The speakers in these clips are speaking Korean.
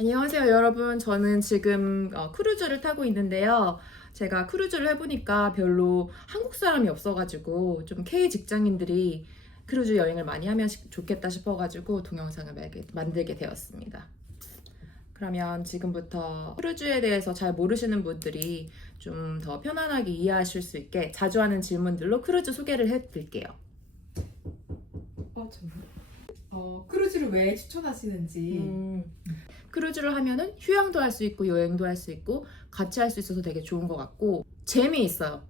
안녕하세요 여러분. 저는 지금 크루즈를 타고 있는데요. 제가 크루즈를 해보니까 별로 한국 사람이 없어가지고 좀 K 직장인들이 크루즈 여행을 많이 하면 좋겠다 싶어가지고 동영상을 만들게 되었습니다. 그러면 지금부터 크루즈에 대해서 잘 모르시는 분들이 좀 더 편안하게 이해하실 수 있게 자주 하는 질문들로 크루즈 소개를 해드릴게요. 정말. 크루즈를 왜 추천하시는지. 크루즈를 하면은 휴양도 할 수 있고 여행도 할 수 있고 같이 할 수 있어서 되게 좋은 것 같고 재미있어요.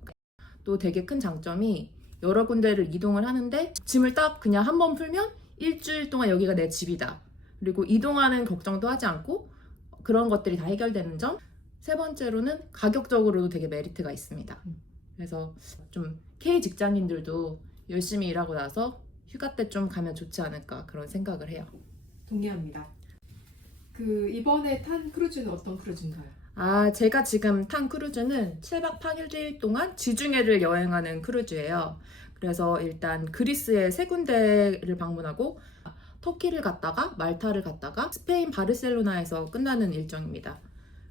또 되게 큰 장점이 여러 군데를 이동을 하는데 짐을 딱 그냥 한 번 풀면 일주일 동안 여기가 내 집이다. 그리고 이동하는 걱정도 하지 않고 그런 것들이 다 해결되는 점. 세 번째로는 가격적으로도 되게 메리트가 있습니다. 그래서 좀 K 직장인들도 열심히 일하고 나서 휴가 때 좀 가면 좋지 않을까 그런 생각을 해요. 동의합니다. 이번에 탄 크루즈는 어떤 크루즈인가요? 제가 지금 탄 크루즈는 7박 8일 동안 지중해를 여행하는 크루즈예요. 그래서 일단 그리스의 세 군데를 방문하고 터키를 갔다가 말타를 갔다가 스페인 바르셀로나에서 끝나는 일정입니다.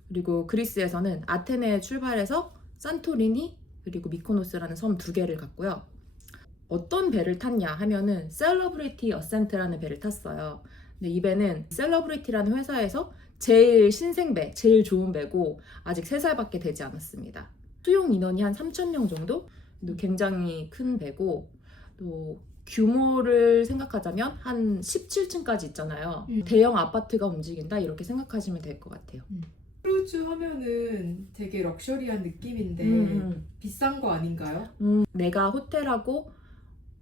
그리고 그리스에서는 아테네에 출발해서 산토리니 그리고 미코노스라는 섬 2개를 갔고요. 어떤 배를 탔냐 하면은 셀러브리티 어센트라는 배를 탔어요. 근데 이 배는 셀러브리티라는 회사에서 제일 신생배, 제일 좋은 배고 아직 3살밖에 되지 않았습니다. 수용 인원이 한 3,000명 정도? 굉장히 큰 배고 또 규모를 생각하자면 한 17층까지 있잖아요. 대형 아파트가 움직인다 이렇게 생각하시면 될 것 같아요. 크루즈 하면은 되게 럭셔리한 느낌인데 비싼 거 아닌가요? 내가 호텔하고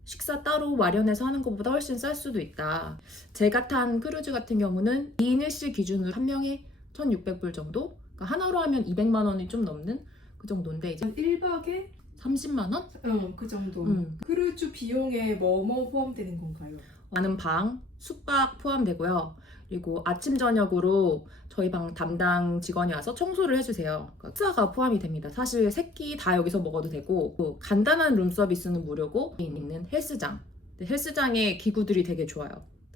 식사 따로 마련해서 하는 것보다 훨씬 쌀 수도 있다. 제가 탄 크루즈 같은 경우는 2인 1실 기준으로 한 명에 1,600불 정도? 그러니까 하나로 하면 200만 원이 좀 넘는 그 정도인데 이제 1박에 30만 원? 그 정도. 크루즈 비용에 뭐뭐 포함되는 건가요? 많은 방, 숙박 포함되고요. 그리고 아침 저녁으로 저희 방 담당 직원이 와서 청소를 해주세요. 그러니까 식사가 포함이 됩니다. 사실 세끼 다 여기서 먹어도 되고 또 간단한 룸 서비스는 무료고 있는 헬스장. 헬스장에 기구들이 되게 좋아요.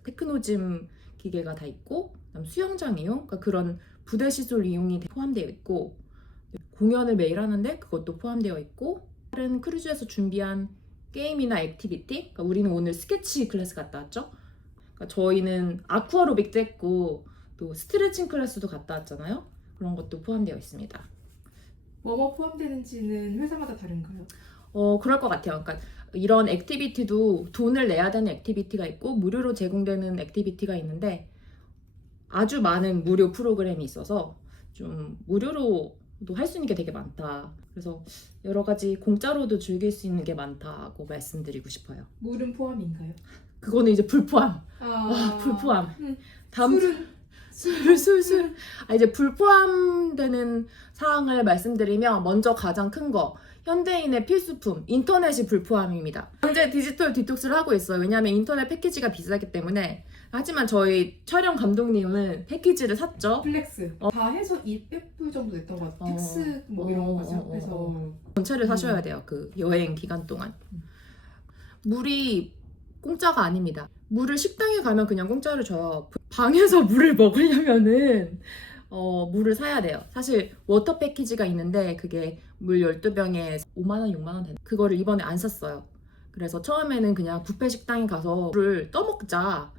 테크노짐 기계가 다 있고 수영장 이용, 그러니까 그런 부대 시설 이용이 포함되어 있고 공연을 매일 하는데 그것도 포함되어 있고 다른 크루즈에서 준비한 게임이나 액티비티, 그러니까 우리는 오늘 스케치 클래스 갔다 왔죠. 그러니까 저희는 아쿠아로빅도 했고 또 스트레칭 클래스도 갔다 왔잖아요. 그런 것도 포함되어 있습니다. 뭐뭐 포함되는지는 회사마다 다른가요? 그럴 것 같아요. 그러니까 이런 액티비티도 돈을 내야 되는 액티비티가 있고 무료로 제공되는 액티비티가 있는데 아주 많은 무료 프로그램이 있어서 좀 무료로도 할 수 있는 게 되게 많다. 그래서 여러 가지 공짜로도 즐길 수 있는 게 많다고 말씀드리고 싶어요. 물은 포함인가요? 그거는 이제 불포함. 불포함. 술. 이제 불포함되는 사항을 말씀드리면 먼저 가장 큰 거. 현대인의 필수품, 인터넷이 불포함입니다. 현재 디지털 디톡스를 하고 있어요. 왜냐하면 인터넷 패키지가 비싸기 때문에. 하지만 저희 촬영 감독님은 패키지를 샀죠. 플렉스. 다 해서 200불 정도 냈던 것 같아요. 텍스 뭐 이런 거까지 해서. 전체를 사셔야 돼요. 그 여행 기간 동안. 물이 공짜가 아닙니다. 물을 식당에 가면 그냥 공짜로 줘요. 방에서 물을 먹으려면은 물을 사야 돼요. 사실 워터 패키지가 있는데 그게 물 12병에 5만원, 6만원 되는 그거를 이번에 안 샀어요. 그래서 처음에는 그냥 뷔페 식당에 가서 물을 떠먹자.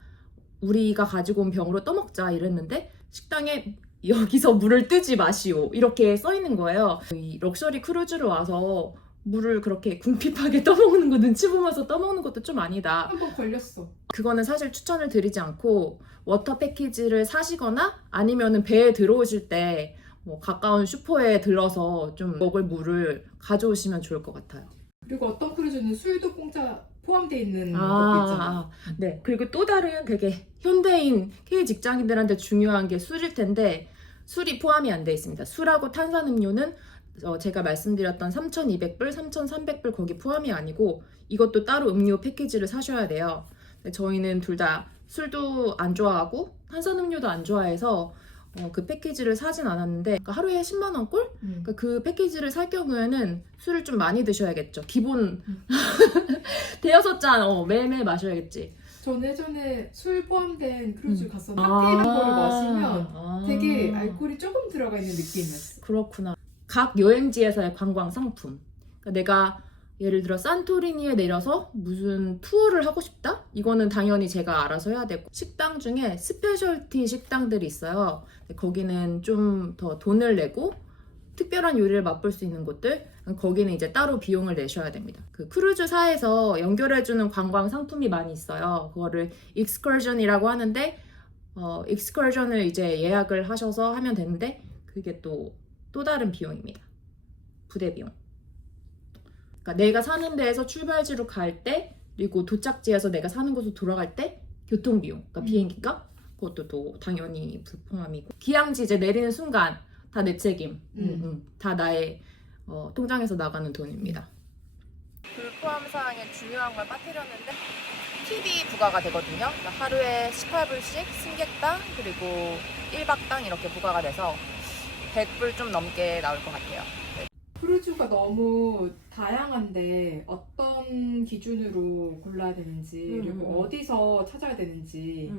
우리가 가지고 온 병으로 떠먹자 이랬는데 식당에 여기서 물을 뜨지 마시오 이렇게 써 있는 거예요. 이 럭셔리 크루즈를 와서 물을 그렇게 궁핍하게 떠먹는 거 눈치 보면서 떠먹는 것도 좀 아니다. 한번 걸렸어. 그거는 사실 추천을 드리지 않고 워터 패키지를 사시거나 아니면은 배에 들어오실 때 뭐 가까운 슈퍼에 들러서 좀 먹을 물을 가져오시면 좋을 것 같아요. 그리고 어떤 크루즈는 술도 공짜 포함되어 있는 것도 있잖아요. 네. 그리고 또 다른 되게 현대인 K 직장인들한테 중요한 게 술일 텐데 술이 포함이 안 돼 있습니다. 술하고 탄산음료는 제가 말씀드렸던 3,200불, 3,300불 거기 포함이 아니고 이것도 따로 음료 패키지를 사셔야 돼요. 저희는 둘 다 술도 안 좋아하고 탄산음료도 안 좋아해서 그 패키지를 사진 않았는데 그러니까 하루에 10만 원 꼴? 그러니까 그 패키지를 살 경우에는 술을 좀 많이 드셔야겠죠. 기본 대여섯 잔 매일매일 마셔야겠지. 저는 예전에 술 포함된 크루즈 갔었는데 칵테일 한 거를 마시면 되게 알코올이 조금 들어가 있는 느낌이었어. 그렇구나. 각 여행지에서의 관광 상품. 그러니까 내가 예를 들어 산토리니에 내려서 무슨 투어를 하고 싶다? 이거는 당연히 제가 알아서 해야 되고, 식당 중에 스페셜티 식당들이 있어요. 거기는 좀 더 돈을 내고 특별한 요리를 맛볼 수 있는 곳들, 거기는 이제 따로 비용을 내셔야 됩니다. 그 크루즈사에서 연결해주는 관광 상품이 많이 있어요. 그거를 익스커전이라고 하는데, 익스커전을 이제 예약을 하셔서 하면 되는데, 그게 또 다른 비용입니다. 부대 비용. 그러니까 내가 사는 데에서 출발지로 갈 때, 그리고 도착지에서 내가 사는 곳으로 돌아갈 때 교통 비용, 그러니까 비행기값, 그것도 또 당연히 불포함이고, 기항지 이제 내리는 순간 다 내 책임. 다 나의 통장에서 나가는 돈입니다. 불포함 사항에 중요한 걸 빠뜨렸는데 팁이 부과가 되거든요. 그러니까 하루에 18불씩 승객당 그리고 1박당 이렇게 부과가 돼서 100불 좀 넘게 나올 것 같아요. 크루즈가 너무 다양한데 어떤 기준으로 골라야 되는지 그리고 어디서 찾아야 되는지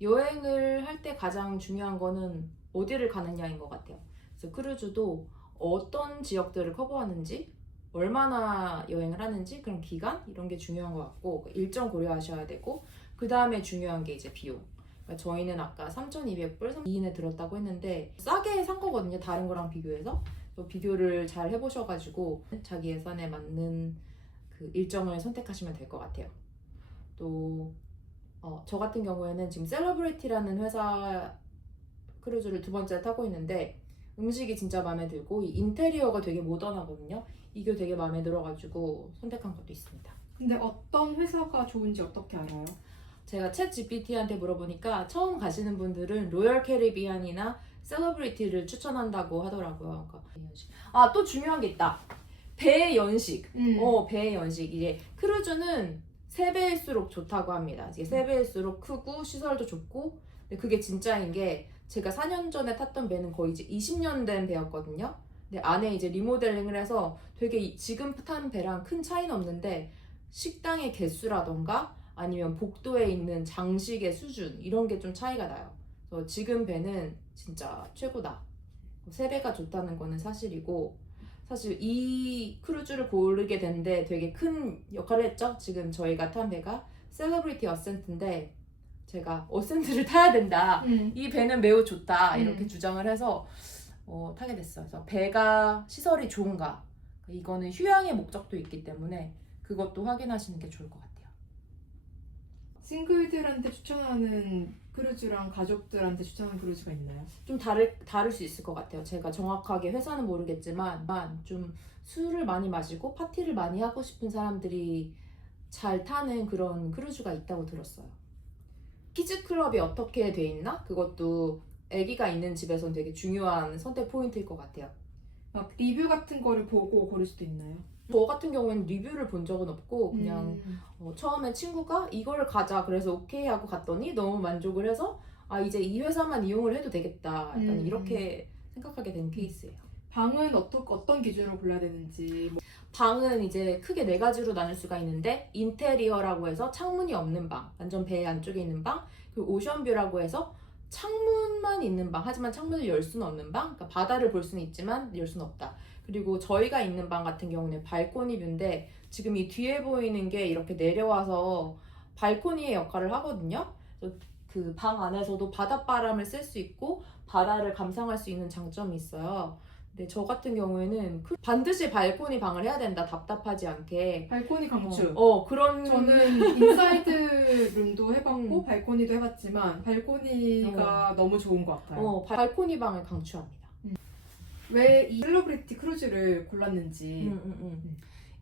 여행을 할 때 가장 중요한 거는 어디를 가느냐인 것 같아요. 그래서 크루즈도 어떤 지역들을 커버하는지, 얼마나 여행을 하는지, 그런 기간 이런 게 중요한 것 같고, 일정 고려하셔야 되고, 그 다음에 중요한 게 이제 비용. 그러니까 저희는 아까 3,200불 2인에 들었다고 했는데 싸게 산 거거든요. 다른 거랑 비교해서. 비교를 잘 해보셔가지고 자기 예산에 맞는 그 일정을 선택하시면 될 것 같아요. 또 저 같은 경우에는 지금 셀러브리티라는 회사 크루즈를 두 번째 타고 있는데, 음식이 진짜 마음에 들고 이 인테리어가 되게 모던하거든요. 이게 되게 마음에 들어가지고 선택한 것도 있습니다. 근데 어떤 회사가 좋은지 어떻게 알아요? 제가 챗 GPT한테 물어보니까 처음 가시는 분들은 로열 캐리비안이나 셀러브리티를 추천한다고 하더라고요. 그러니까 또 중요한 게 있다. 배 연식. 배 연식. 이게 크루즈는 3배일수록 좋다고 합니다. 이게 3배일수록 크고 시설도 좋고. 근데 그게 진짜인 게, 제가 4년 전에 탔던 배는 거의 이제 20년 된 배였거든요. 근데 안에 이제 리모델링을 해서 되게 지금 탄 배랑 큰 차이는 없는데, 식당의 개수라던가 아니면 복도에 있는 장식의 수준 이런 게 좀 차이가 나요. 그래서 지금 배는 진짜 최고다. 3배가 좋다는 거는 사실이고, 사실 이 크루즈를 고르게 된데 되게 큰 역할을 했죠. 지금 저희가 탄 배가 셀러브리티 어센트인데, 제가 어센트를 타야 된다. 이 배는 매우 좋다. 이렇게 주장을 해서 타게 됐어요. 그래서 배가 시설이 좋은가. 이거는 휴양의 목적도 있기 때문에 그것도 확인하시는 게 좋을 것 같아요. 싱글들한테 추천하는 크루즈랑 가족들한테 추천하는 크루즈가 있나요? 좀 다를 수 있을 것 같아요. 제가 정확하게 회사는 모르겠지만 좀 술을 많이 마시고 파티를 많이 하고 싶은 사람들이 잘 타는 그런 크루즈가 있다고 들었어요. 키즈 클럽이 어떻게 돼 있나? 그것도 아기가 있는 집에서는 되게 중요한 선택 포인트일 것 같아요. 막 리뷰 같은 거를 보고 고를 수도 있나요? 저 같은 경우에는 리뷰를 본 적은 없고 그냥 처음에 친구가 이걸 가자 그래서 오케이 하고 갔더니 너무 만족을 해서 이제 이 회사만 이용을 해도 되겠다, 약간 이렇게 생각하게 된 케이스예요. 방은 어떤 기준으로 골라야 되는지 방은 이제 크게 4가지로 나눌 수가 있는데, 인테리어라고 해서 창문이 없는 방, 완전 배 안쪽에 있는 방, 그리고 오션뷰라고 해서 창문만 있는 방, 하지만 창문을 열 수는 없는 방, 그러니까 바다를 볼 수는 있지만 열 수는 없다. 그리고 저희가 있는 방 같은 경우는 발코니 뷰인데, 지금 이 뒤에 보이는 게 이렇게 내려와서 발코니의 역할을 하거든요. 그 방 안에서도 바닷바람을 쐴 수 있고 바다를 감상할 수 있는 장점이 있어요. 근데 저 같은 경우에는 반드시 발코니 방을 해야 된다, 답답하지 않게. 발코니 강추. 그런. 저는 인사이드 룸도 해봤고 발코니도 해봤지만 발코니가 너무 좋은 것 같아요. 발코니 방을 강추합니다. 왜 이 셀러브리티 크루즈를 골랐는지.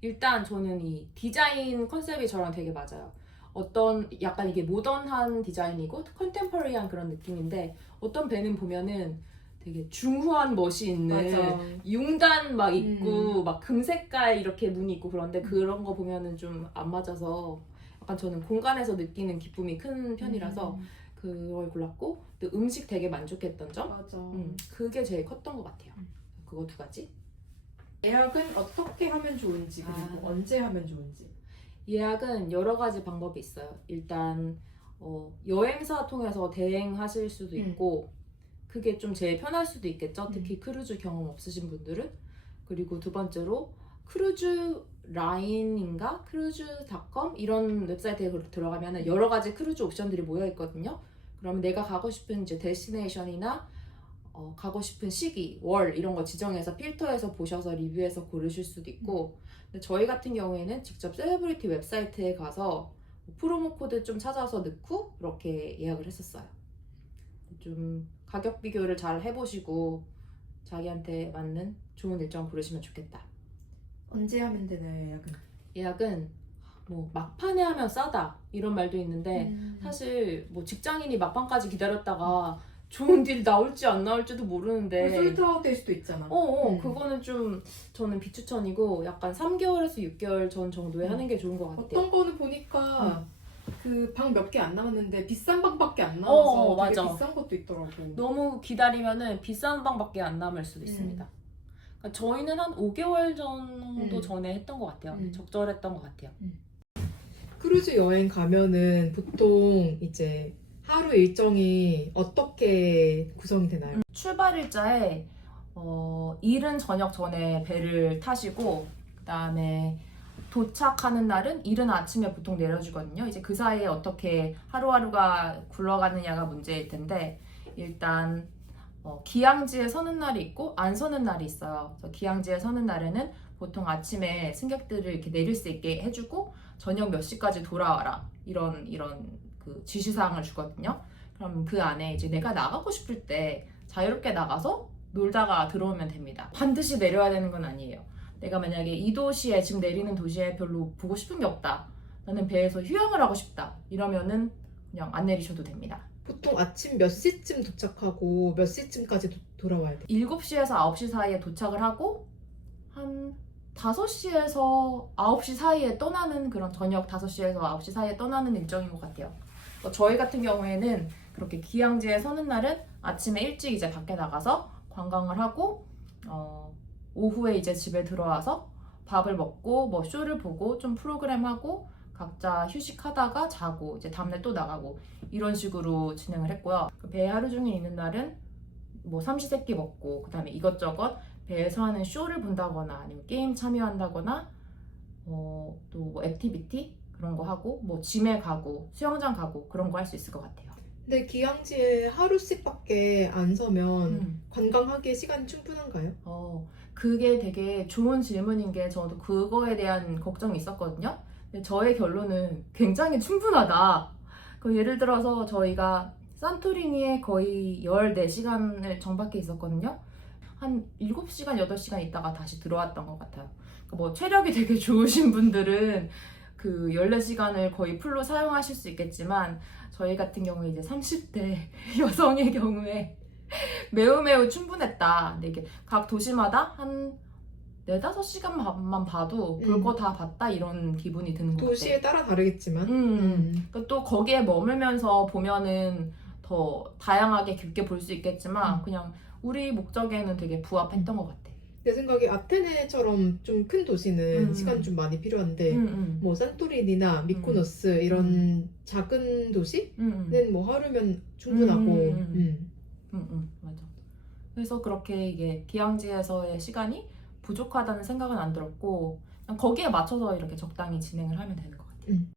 일단 저는 이 디자인 컨셉이 저랑 되게 맞아요. 어떤 약간 이게 모던한 디자인이고 컨템퍼리한 그런 느낌인데, 어떤 배는 보면은 되게 중후한 멋이 있는 맞아. 융단 막 있고 막 금색깔 이렇게 무늬 있고, 그런데 그런 거 보면은 좀 안 맞아서 약간 저는 공간에서 느끼는 기쁨이 큰 편이라서 그걸 골랐고, 또 음식 되게 만족했던 점, 맞아. 그게 제일 컸던 것 같아요. 그거 2가지. 예약은 어떻게 하면 좋은지 그리고 언제 하면 좋은지. 예약은 여러 가지 방법이 있어요. 일단 여행사 통해서 대행하실 수도 있고, 그게 좀 제일 편할 수도 있겠죠. 특히 크루즈 경험 없으신 분들은. 그리고 두 번째로 크루즈 라인인가 크루즈닷컴 이런 웹사이트에 들어가면 여러 가지 크루즈 옵션들이 모여 있거든요. 그러면 내가 가고 싶은 이제 데스티네이션이나 가고 싶은 시기, 월 이런 거 지정해서 필터해서 보셔서 리뷰해서 고르실 수도 있고, 근데 저희 같은 경우에는 직접 셀러브리티 웹사이트에 가서 프로모 코드 좀 찾아서 넣고 그렇게 예약을 했었어요. 좀 가격 비교를 잘 해보시고 자기한테 맞는 좋은 일정 고르시면 좋겠다. 언제 하면 되나요, 예약은? 예약은 뭐 막판에 하면 싸다 이런 말도 있는데 사실 뭐 직장인이 막판까지 기다렸다가 좋은 딜 나올지 안 나올지도 모르는데 솔트아웃 될 수도 있잖아. 그거는 좀 저는 비추천이고 약간 3개월에서 6개월 전 정도에 하는 게 좋은 것 같아요. 어떤 거는 보니까 그 방 몇 개 안 남았는데 비싼 방밖에 안 남아서 되게 맞아. 비싼 것도 있더라고. 너무 기다리면은 비싼 방밖에 안 남을 수도 있습니다. 그러니까 저희는 한 5개월 정도 전에 했던 것 같아요. 적절했던 것 같아요. 크루즈 여행 가면은 보통 이제 하루 일정이 어떻게 구성이 되나요? 출발 일자에 이른 저녁 전에 배를 타시고 그다음에 도착하는 날은 이른 아침에 보통 내려주거든요. 이제 그 사이에 어떻게 하루하루가 굴러가느냐가 문제일 텐데 일단 기항지에 서는 날이 있고 안 서는 날이 있어요. 그래서 기항지에 서는 날에는 보통 아침에 승객들을 이렇게 내릴 수 있게 해주고 저녁 몇 시까지 돌아와라 이런 그 지시사항을 주거든요. 그럼 그 안에 이제 내가 나가고 싶을 때 자유롭게 나가서 놀다가 들어오면 됩니다. 반드시 내려야 되는 건 아니에요. 내가 만약에 이 도시에 지금 내리는 도시에 별로 보고 싶은 게 없다. 나는 배에서 휴양을 하고 싶다. 이러면은 그냥 안 내리셔도 됩니다. 보통 아침 몇 시쯤 도착하고 몇 시쯤까지 돌아와야 돼? 7시에서 9시 사이에 도착을 하고 한 5시에서 9시 사이에 떠나는 그런 저녁 5시에서 9시 사이에 떠나는 일정인 것 같아요. 저희 같은 경우에는 그렇게 기항지에 서는 날은 아침에 일찍 이제 밖에 나가서 관광을 하고 오후에 이제 집에 들어와서 밥을 먹고 뭐 쇼를 보고 좀 프로그램하고 각자 휴식하다가 자고 이제 다음날 또 나가고 이런 식으로 진행을 했고요. 배에 하루 종일 있는 날은 뭐 삼시세끼 먹고 그다음에 이것저것 배에서 하는 쇼를 본다거나 아니면 게임 참여한다거나 또 뭐 액티비티 그런 거 하고 뭐 짐에 가고 수영장 가고 그런 거 할 수 있을 것 같아요. 근데 기항지에 하루씩밖에 안 서면 관광하기에 시간이 충분한가요? 그게 되게 좋은 질문인 게 저도 그거에 대한 걱정이 있었거든요. 근데 저의 결론은 굉장히 충분하다. 예를 들어서 저희가 산토리니에 거의 14시간을 정박해 있었거든요. 한 7시간, 8시간 있다가 다시 들어왔던 것 같아요. 뭐 체력이 되게 좋으신 분들은 그 14시간을 거의 풀로 사용하실 수 있겠지만 저희 같은 경우에 이제 30대 여성의 경우에 매우 충분했다. 근데 이게 각 도시마다 한 4-5시간만 봐도 볼 거 다 봤다 이런 기분이 드는 것 같아요. 도시에 따라 다르겠지만 그러니까 또 거기에 머물면서 보면은 더 다양하게 깊게 볼 수 있겠지만 그냥 우리 목적에는 되게 부합했던 것 같아. 내 생각에 아테네처럼 좀 큰 도시는 시간이 좀 많이 필요한데 뭐 산토리니나 미코노스 이런 작은 도시는 뭐 하루면 충분하고 맞아. 그래서 그렇게 이게 기항지에서의 시간이 부족하다는 생각은 안 들었고 그냥 거기에 맞춰서 이렇게 적당히 진행을 하면 되는 것 같아요.